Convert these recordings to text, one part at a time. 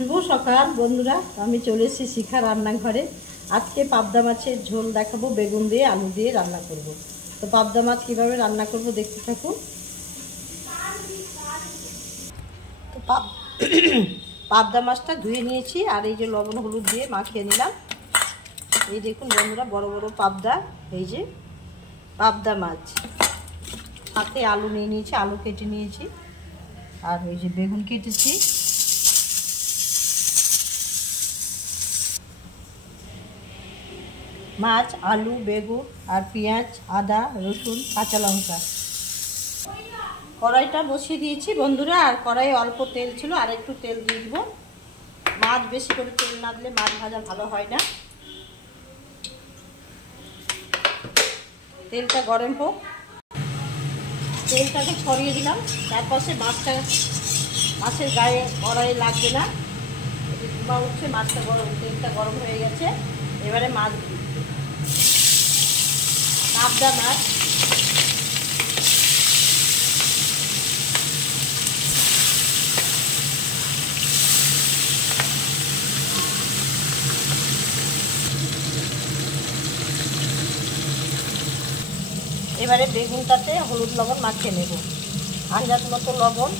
শুভ সকাল বন্ধুরা, আমি চলে এসেছি শিখা রান্নাঘরে। আজকে পাবদা মাছের ঝোল দেখাবো, বেগুন দিয়ে আলু দিয়ে রান্না করব। তো পাবদা মাছ কীভাবে রান্না করব দেখতে থাকুন। তো পাবদা মাছটা ধুয়ে নিয়েছি, আর এই যে লবণ হলুদ দিয়ে মাখিয়ে নিলাম। এই দেখুন বন্ধুরা, বড় বড় পাবদা, এই যে পাবদা মাছ। সাথে আলু নিয়ে নিয়েছি, আলু কেটে নিয়েছি, আর এই যে বেগুন কেটেছি। মাছ, আলু, বেগুন আর পেঁয়াজ, আদা, রসুন, কাঁচা লঙ্কা। কড়াইটা বসিয়ে দিয়েছি বন্ধুরা, আর কড়াইয়ে অল্প তেল ছিল, আর একটু তেল দিয়ে দিব। মাছ বেশি করে তেল না দিলে মাছ ভাজা ভালো হয় না। তেলটা গরম হোক, তেলটাকে ছড়িয়ে দিলাম। তারপরে মাছের গায়ে কড়াই লাগবে না, ধোঁয়া উঠছে, মাছটা তেলটা গরম হয়ে গেছে। এবারে মাছ পাবদা মাছ, এবারে বেগুনটাতে হলুদ লবণ মাখিয়ে নেব। আন্দাজ মতো লবণ,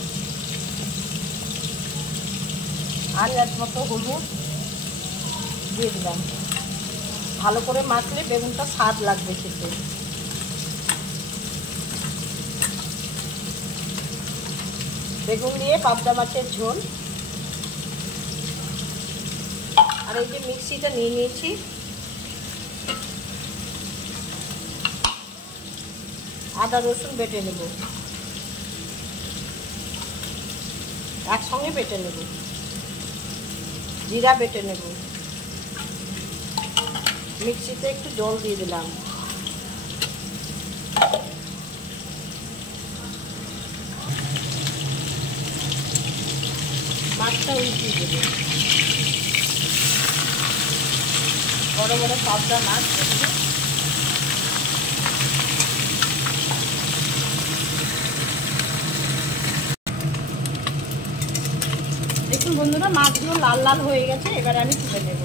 আন্দাজ মতো হলুদ দিয়ে দিলাম। ভালো করে মাখলে বেগুনটা স্বাদ লাগবে খেতে। বেগুন দিয়ে পাবদা মাছের ঝোল। আর এই যে মিক্সিটা নিয়ে নিয়েছি, আদা রসুন বেটে নেব, একসঙ্গে বেটে নেব। জিরা বেটে নেব, মিক্সিতে একটু জল দিয়ে দিলাম। মাছটা উল্টিয়ে দেব। বড় বড় পাবদা মাছ দেখুন বন্ধুরা, মাছগুলো লাল লাল হয়ে গেছে। এবারে আমি তুলে নেব।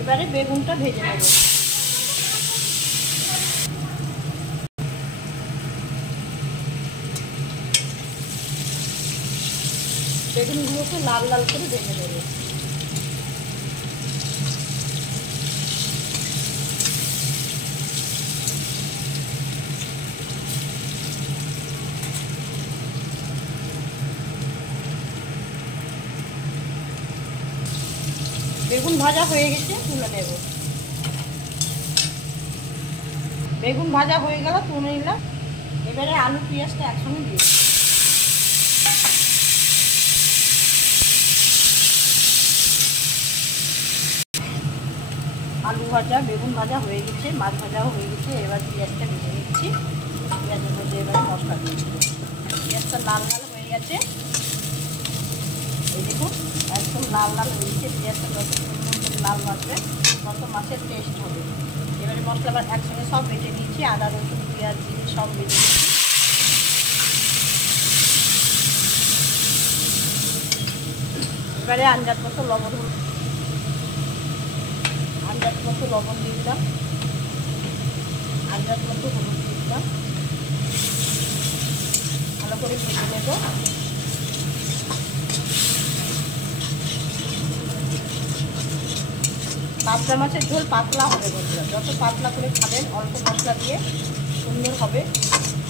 এবারে বেগুনটা ভেজে নেব। বেগুনগুলোকে লাল লাল করে ভেজে নেব। বেগুন ভাজা হয়ে গেছে, তুলে নেব। বেগুন ভাজা হয়ে গেল, তুলে নিলাম। এবারে আলু পেঁয়াজটা একসঙ্গে দিয়ে আলু ভাজা, বেগুন ভাজা হয়ে গেছে, মাছ ভাজাও হয়ে গেছে। এবার পেঁয়াজটা ভেজে নিচ্ছি। পেঁয়াজের মধ্যে এবারে মশলা দিয়ে দিচ্ছি। পেঁয়াজটা লাল লাল হয়ে গেছে, এই দেখুন একদম লাল লাল হয়ে গেছে। পেঁয়াজটা যত লাল ভাজবে তত মাছের টেস্ট হবে। এবারে মশলা একসঙ্গে সব বেটে নিয়েছি, আদা রসুন পেঁয়াজ জিরে সব বেটে নিয়েছি। এবারে আন্দাজ মতো লবণ দিয়ে দিলাম, আন্দাজ মতো হলুদ দিয়ে দিলাম। ভালো করে ভেজে নেব। পাবদা মাছের ঝোল পাতলা হবে বন্ধুরা, যত পাতলা করে খাবেন, অল্প মশলা দিয়ে সুন্দর হবে।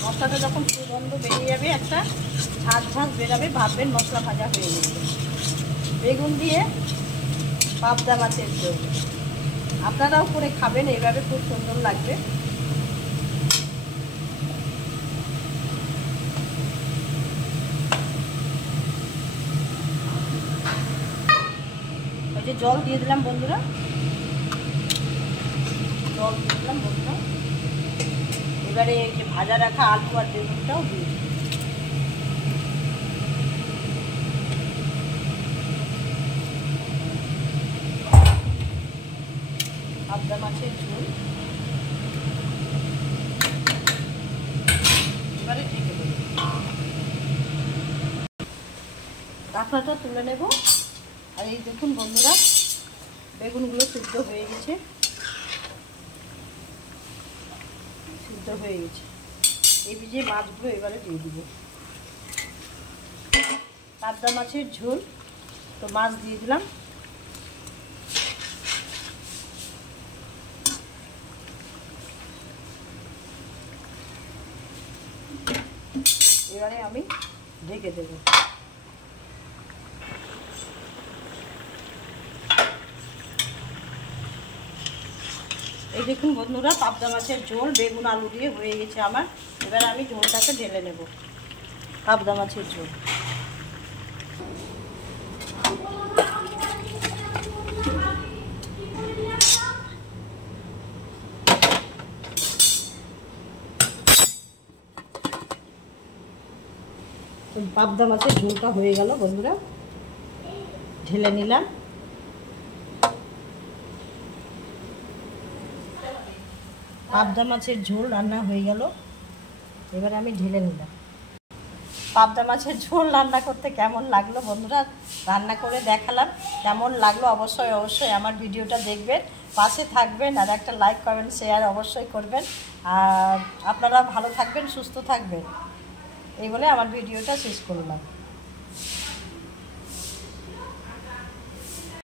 মশলাটা যখন সুগন্ধ বেরিয়ে যাবে, একটা ঝাঁঝ ঝাঁঝ বেরাবে, ভাববেন মশলা ভাজা হয়ে গেছে। বেগুন দিয়ে পাবদা মাছের ঝোল আপনারাও করে খাবেন, এইভাবে খুব সুন্দর লাগবে। ওই যে জল দিয়ে দিলাম বন্ধুরা, এবারে এই যে ভাজা রাখা আলু আর বেগুনটাও দিয়ে দিই। পাবদা মাছের ঝোল। এবারে ঢেকে দেব, ঢাকনাটা তুলে নেব। আর এই দেখুন বন্ধুরা, বেগুনগুলো সিদ্ধ হয়ে গেছে, এই যে মাছগুলো এবারে দিয়ে দিব। পাবদা মাছের ঝোল, তো মাছ দিয়ে দিলাম। এবারে আমি ঢেকে দেব। এই দেখুন বন্ধুরা, পাবদা মাছের ঝোল বেগুন আলু দিয়ে হয়ে গেছে আমার। এবার আমি ঝোলটাকে ঢেলে নেব, পাবদা মাছের ঝোল। পাবদা মাছের ঝোলটা হয়ে গেল বন্ধুরা, ঢেলে নিলাম। পাবদা মাছের ঝোল রান্না হয়ে গেল, এবার আমি ঢেলে নিলাম। পাবদা মাছের ঝোল রান্না করতে কেমন লাগলো বন্ধুরা, রান্না করে দেখালাম। কেমন লাগলো অবশ্যই আমার ভিডিওটা দেখবেন, পাশে থাকবেন, আর একটা লাইক কমেন্ট শেয়ার অবশ্যই করবেন। আর আপনারা ভালো থাকবেন, সুস্থ থাকবেন, এই বলে আমার ভিডিওটা শেষ করলাম।